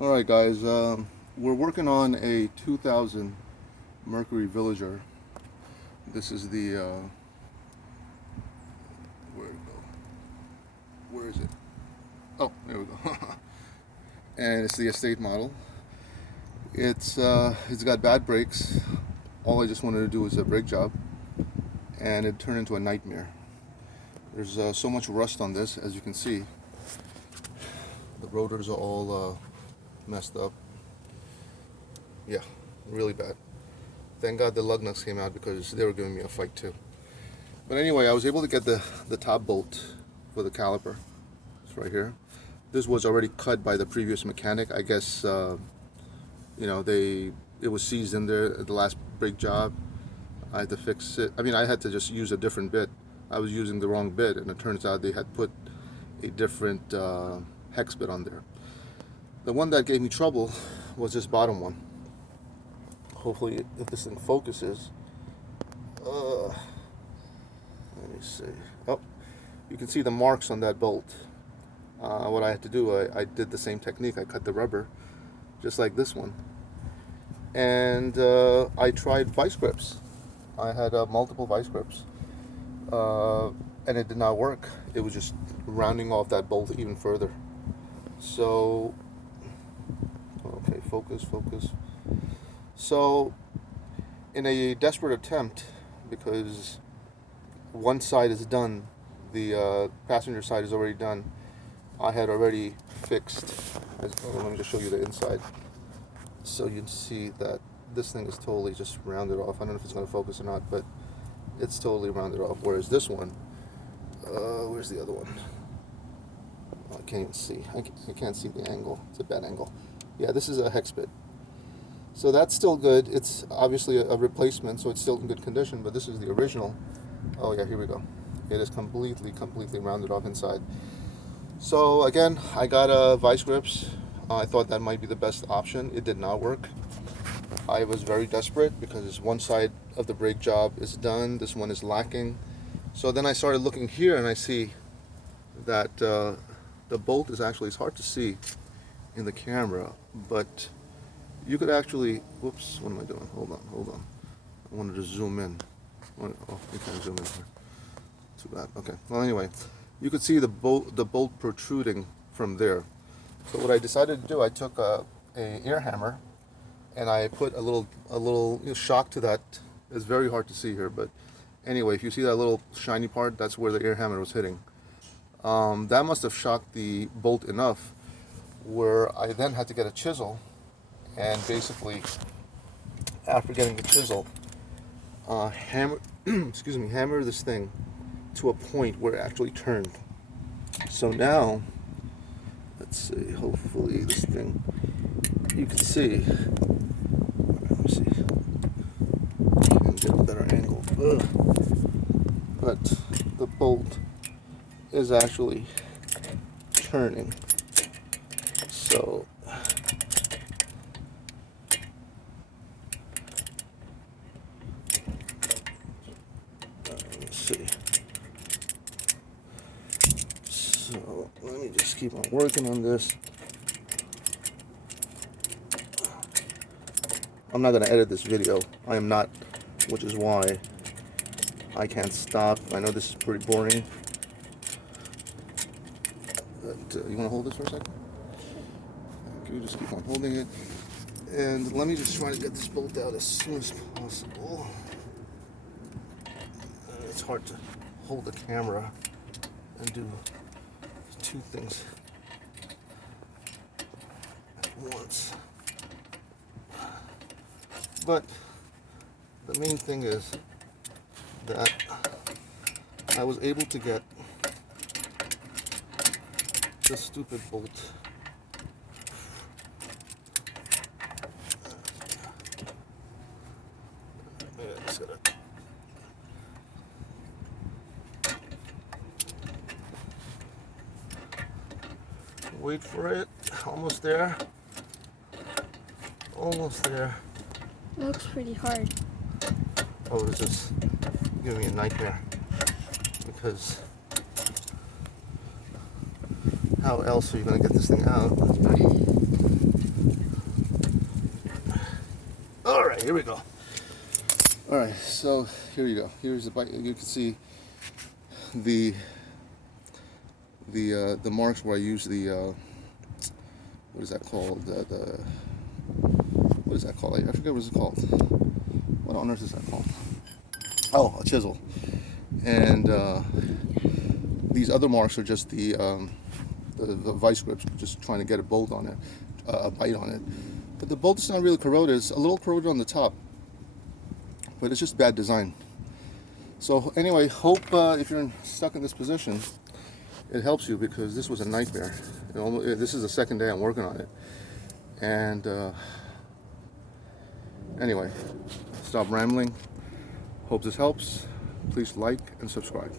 Alright guys, we're working on a 2000 Mercury Villager. This is the, where it go? Where is it? Oh, there we go. And it's the estate model. It's got bad brakes. All I just wanted to do was a brake job, and it turned into a nightmare. There's so much rust on this, as you can see. The rotors are all messed up. Yeah, really bad. Thank God the lug nuts came out because they were giving me a fight too. But anyway, I was able to get the top bolt for the caliper. It's right here. This was already cut by the previous mechanic. I guess it was seized in there at the last brake job. I had to fix it. I mean, I had to just use a different bit. I was using the wrong bit, and it turns out they had put a different hex bit on there. The one that gave me trouble was this bottom one. Hopefully, if this thing focuses. Let me see. Oh, you can see the marks on that bolt. What I had to do, I did the same technique. I cut the rubber, just like this one. And I tried vice grips. I had multiple vice grips. And it did not work. It was just rounding off that bolt even further. So, okay, focus. So, in a desperate attempt, because one side is done, the passenger side is already done, I had already fixed. Let me just show you the inside, so you can see that this thing is totally just rounded off. I don't know if it's going to focus or not, but it's totally rounded off. Whereas this one, where's the other one? Oh, I can't even see. I can't see the angle. It's a bad angle. Yeah, this is a hex bit. So that's still good. It's obviously a replacement, so it's still in good condition, but this is the original. Oh yeah, here we go. It is completely rounded off inside. So again, I got vice grips. I thought that might be the best option. It did not work. I was very desperate because one side of the brake job is done, this one is lacking. So then I started looking here, and I see that the bolt is actually, it's hard to see in the camera, but you could actually, whoops, what am I doing? Hold on. I wanted to zoom in. Oh, you can't zoom in here. Too bad. Okay. Well, anyway, you could see the bolt protruding from there. So what I decided to do, I took a air hammer, and I put a little shock to that. It's very hard to see here, but anyway, if you see that little shiny part, that's where the air hammer was hitting. That must have shocked the bolt enough where I then had to get a chisel, and basically, after getting the chisel, hammer this thing to a point where it actually turned. So now, let's see, hopefully this thing, you can see, let me see, I can get a better angle. But the bolt is actually turning. So let me see. So let me just keep on working on this. I'm not going to edit this video. I am not, which is why I can't stop. I know this is pretty boring. But, you want to hold this for a second? Can you just keep on holding it? And let me just try to get this bolt out as soon as possible. It's hard to hold the camera and do two things at once. But the main thing is that I was able to get this stupid bolt wait for it. Almost there. It looks pretty hard. Oh, it's just giving me a nightmare, because how else are you going to get this thing out? Okay, here we go. All right, so here you go. Here's the bike. You can see the marks where I use the what is that called? What is that called? I forget what it's called. What on earth is that called? Oh, a chisel. And these other marks are just the vice grips, just trying to get a bolt on it, a bite on it. But the bolt is not really corroded. It's a little corroded on the top, but it's just bad design. So anyway, hope if you're stuck in this position, it helps you, because this was a nightmare. This is the second day I'm working on it. And anyway, stop rambling. Hope this helps. Please like and subscribe.